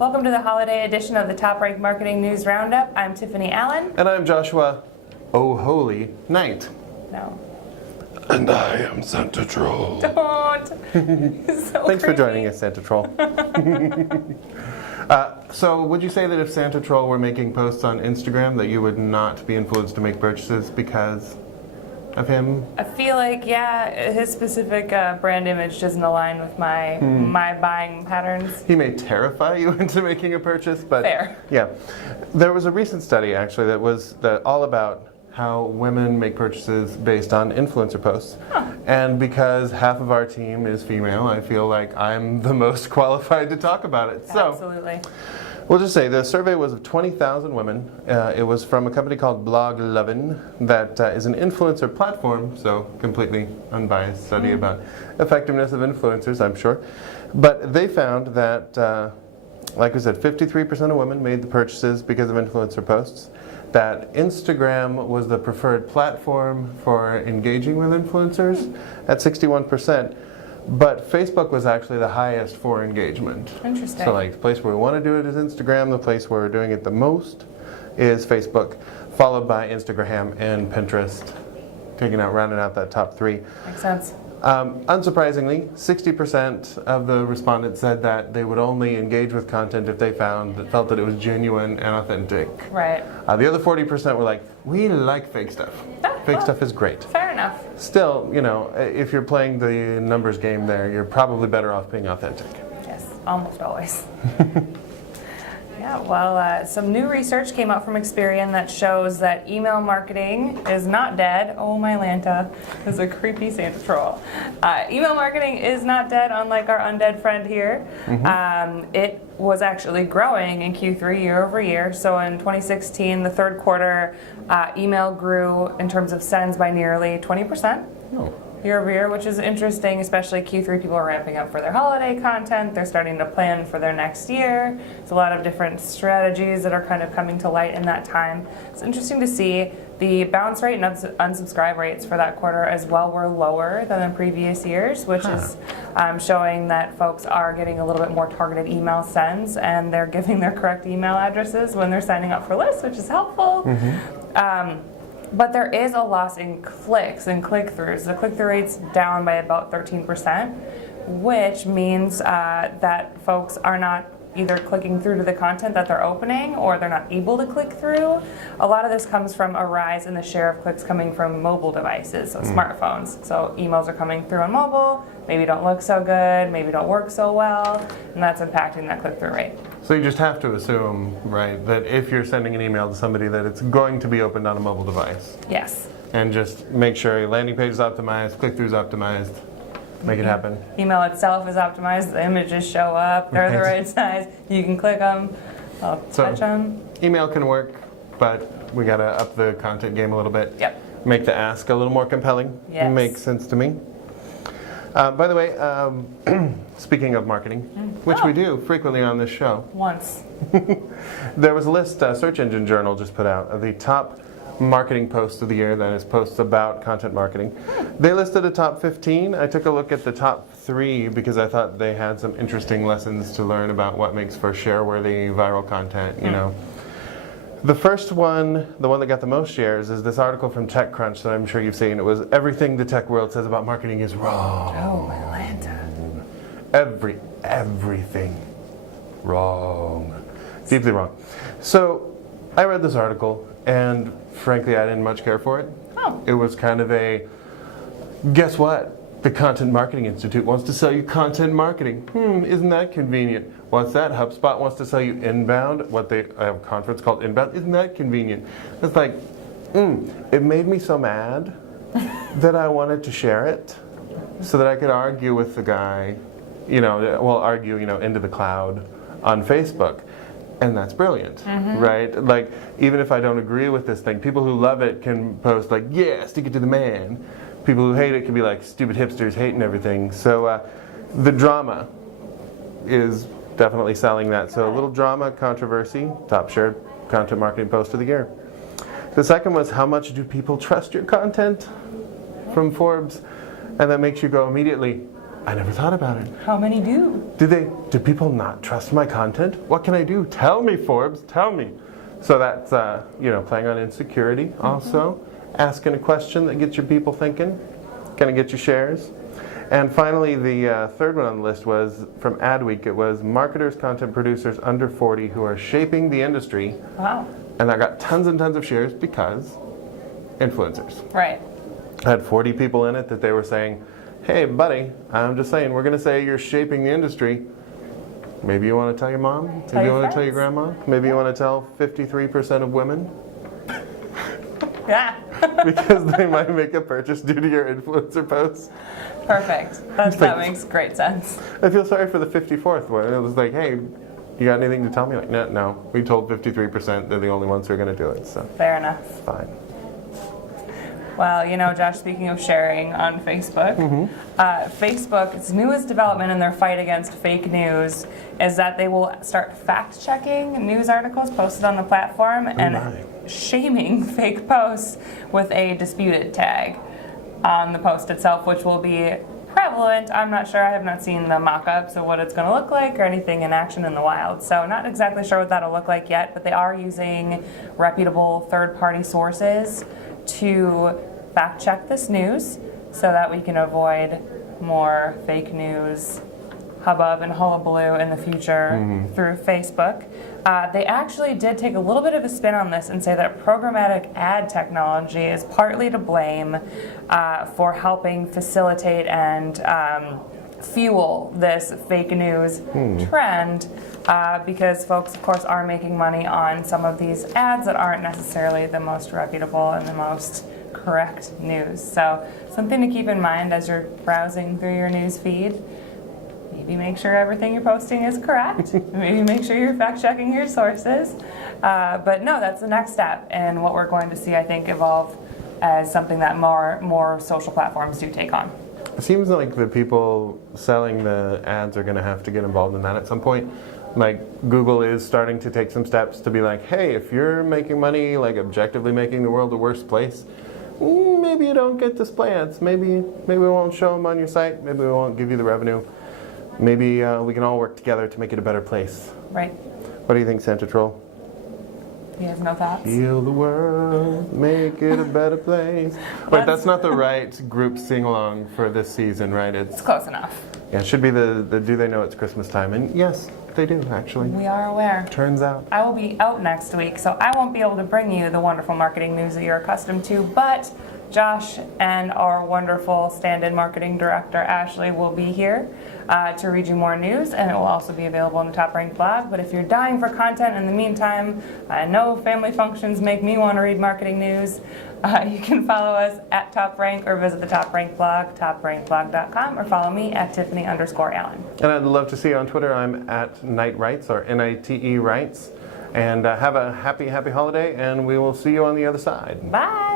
Welcome to the holiday edition of the TopRank Marketing News Roundup. I'm Tiffani Allen. And I'm Joshua, oh holy Nite. No. And I am Santa Troll. Don't. So Thanks for joining us, Santa Troll. So would you say that if Santa Troll were making posts on Instagram that you would not be influenced to make purchases because of him? I feel like, yeah, his specific brand image doesn't align with my buying patterns. He may terrify you into making a purchase, but fair. Yeah. There was a recent study actually that was all about how women make purchases based on influencer posts. Huh. And because half of our team is female, I feel like I'm the most qualified to talk about it. Absolutely. So we'll just say the survey was of 20,000 women. It was from a company called Bloglovin that is an influencer platform, so completely unbiased study about effectiveness of influencers, I'm sure. But they found that, like I said, 53% of women made the purchases because of influencer posts. That Instagram was the preferred platform for engaging with influencers at 61%. But Facebook was actually the highest for engagement. Interesting. So like the place where we want to do it is Instagram, the place where we're doing it the most is Facebook, followed by Instagram and Pinterest, rounding out that top three. Makes sense. Unsurprisingly, 60% of the respondents said that they would only engage with content if they felt that it was genuine and authentic. Right. The other 40% were like, we like fake stuff. Fake stuff is great. Fair enough. Still, you know, if you're playing the numbers game there, you're probably better off being authentic. Yes, almost always. Yeah, well, some new research came out from Experian that shows that email marketing is not dead. Oh, my Lanta is a creepy Santa Troll. Email marketing is not dead, unlike our undead friend here. It was actually growing in Q3 year over year. So in 2016, the third quarter, email grew in terms of sends by nearly 20%. Oh. Year over year, which is interesting, especially Q3 people are ramping up for their holiday content. They're starting to plan for their next year. There's a lot of different strategies that are kind of coming to light in that time. It's interesting to see the bounce rate and unsubscribe rates for that quarter as well were lower than in previous years, which is showing that folks are getting a little bit more targeted email sends and they're giving their correct email addresses when they're signing up for lists, which is helpful. But there is a loss in clicks and click-throughs. The click-through rate's down by about 13%, which means that folks are not either clicking through to the content that they're opening or they're not able to click through. A lot of this comes from a rise in the share of clicks coming from mobile devices, so smartphones. So emails are coming through on mobile, maybe don't look so good, maybe don't work so well, and that's impacting that click-through rate. So you just have to assume, right, that if you're sending an email to somebody that it's going to be opened on a mobile device. Yes. And just make sure your landing page is optimized, click-through is optimized, make it happen. Email itself is optimized, the images show up, they're the right size, you can click them, touch them. Email can work, but we gotta up the content game a little bit. Yep. Make the ask a little more compelling. Yes. Makes sense to me. By the way, speaking of marketing, which we do frequently on this show. Once. There was a list Search Engine Journal just put out of the top marketing posts of the year, that is posts about content marketing. They listed a top 15. I took a look at the top 3 because I thought they had some interesting lessons to learn about what makes for share-worthy viral content, you know. The first one, the one that got the most shares, is this article from TechCrunch that I'm sure you've seen. It was everything the tech world says about marketing is wrong. Oh, my Lanta. Everything wrong. Deeply wrong. So I read this article and frankly I didn't much care for it. Oh. It was kind of a, guess what? The Content Marketing Institute wants to sell you content marketing. Isn't that convenient? What's that? HubSpot wants to sell you inbound. I have a conference called Inbound. Isn't that convenient? It's like, it made me so mad that I wanted to share it so that I could argue with the guy, argue, into the cloud on Facebook. And that's brilliant, right? Like, even if I don't agree with this thing, people who love it can post like, yeah, stick it to the man. People who hate it can be like, stupid hipsters hating everything. So the drama is definitely selling that. So a little drama, controversy, top shared content marketing post of the year. The second was, how much do people trust your content? From Forbes. And that makes you go immediately, I never thought about it. How many do? Do people not trust my content? What can I do? Tell me, Forbes, tell me. So that's, playing on insecurity also. Asking a question that gets your people thinking. Gonna get you shares. And finally, the third one on the list was from Adweek. It was marketers, content producers under 40 who are shaping the industry. Wow. And I got tons and tons of shares because influencers. Right. I had 40 people in it that they were saying, hey, buddy, I'm just saying, we're going to say you're shaping the industry. Maybe you want to tell your mom? Maybe you want to tell your grandma? Maybe you want to tell 53% of women? Yeah. Because they might make a purchase due to your influencer posts. Perfect. That makes great sense. I feel sorry for the 54th one. It was like, hey, you got anything to tell me? Like, no. We told 53% they're the only ones who are going to do it. So fair enough. Fine. Well, Josh, speaking of sharing on Facebook, Facebook's newest development in their fight against fake news is that they will start fact-checking news articles posted on the platform and shaming fake posts with a disputed tag on the post itself, which will be prevalent. I'm not sure. I have not seen the mock-ups of what it's going to look like or anything in action in the wild. So not exactly sure what that'll look like yet, but they are using reputable third-party sources to fact-check this news so that we can avoid more fake news hubbub and hullabaloo in the future through Facebook. They actually did take a little bit of a spin on this and say that programmatic ad technology is partly to blame for helping facilitate and fuel this fake news trend because folks, of course, are making money on some of these ads that aren't necessarily the most reputable and the most correct news. So something to keep in mind as you're browsing through your news feed. Maybe make sure everything you're posting is correct. Maybe make sure you're fact-checking your sources. But no, that's the next step and what we're going to see, I think, evolve as something that more social platforms do take on. It seems like the people selling the ads are going to have to get involved in that at some point. Like Google is starting to take some steps to be like, hey, if you're making money, like objectively making the world a worse place, maybe you don't get display ads. Maybe we won't show them on your site. Maybe we won't give you the revenue. Maybe we can all work together to make it a better place. Right. What do you think, Santa Troll? He has no thoughts. Heal the world, make it a better place. Wait, that's not the right group sing-along for this season, right? It's close enough. Yeah, it should be the Do They Know It's Christmas Time? And yes, they do, actually. We are aware. Turns out. I will be out next week, so I won't be able to bring you the wonderful marketing news that you're accustomed to, but Josh and our wonderful stand-in marketing director, Ashley, will be here to read you more news, and it will also be available on the TopRank blog. But if you're dying for content in the meantime, I know family functions make me want to read marketing news. You can follow us at TopRank or visit the TopRank blog, toprankblog.com, or follow me at Tiffani_Allen. And I'd love to see you on Twitter. I'm at Nite Writes, or Nite Writes. And have a happy holiday, and we will see you on the other side. Bye!